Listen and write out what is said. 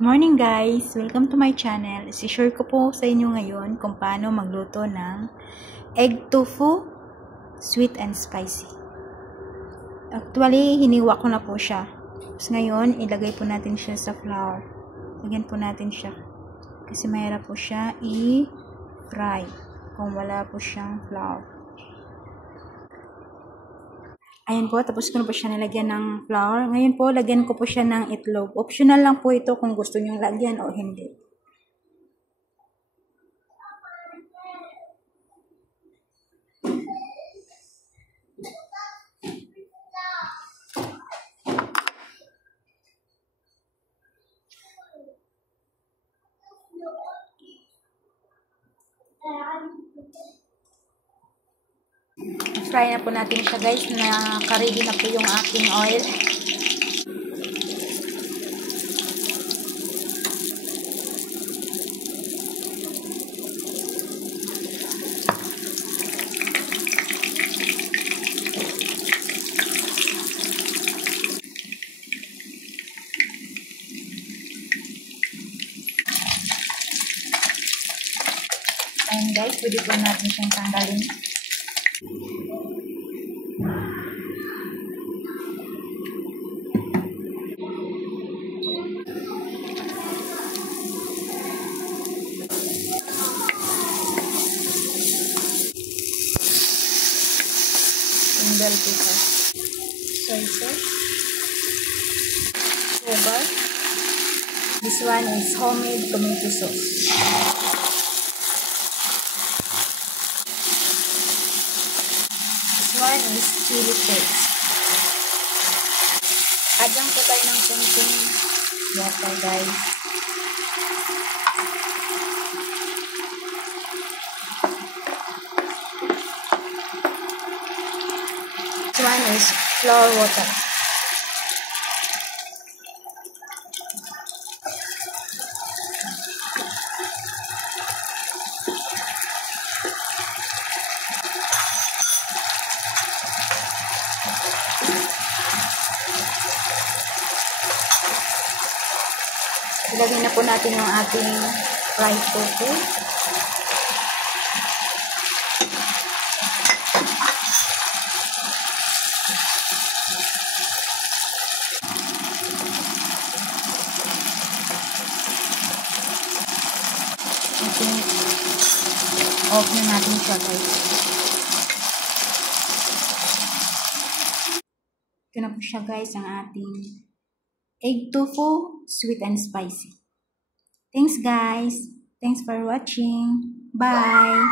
Good morning guys! Welcome to my channel. I-share ko po sa inyo ngayon kung paano magluto ng egg tofu sweet and spicy. Actually, hiniwa ko na po siya. Tapos ngayon, ilagay po natin siya sa flour. Lagyan po natin siya. Kasi mahirap po siya i-fry kung wala po siyang flour. Ayan po, tapos ko na po siya nilagyan ng flour. Ngayon po, lagyan ko po siya ng itlog. Optional lang po ito kung gusto nyo lagyan o hindi. Fry na po natin siya guys, na ready na po yung aking oil. Ayan guys, pwede po natin siyang tanggalin. Bell pepper, soy sauce, sugar. This one is homemade tomato sauce. This one is chili flakes. Add lang po tayo ng kunting water guys. This one is flour water. Ilagay na po natin yung ating fried tofu. Off na natin siya guys. Ito na po siya guys, ang ating egg tofu sweet and spicy. Thanks guys. Thanks for watching. Bye.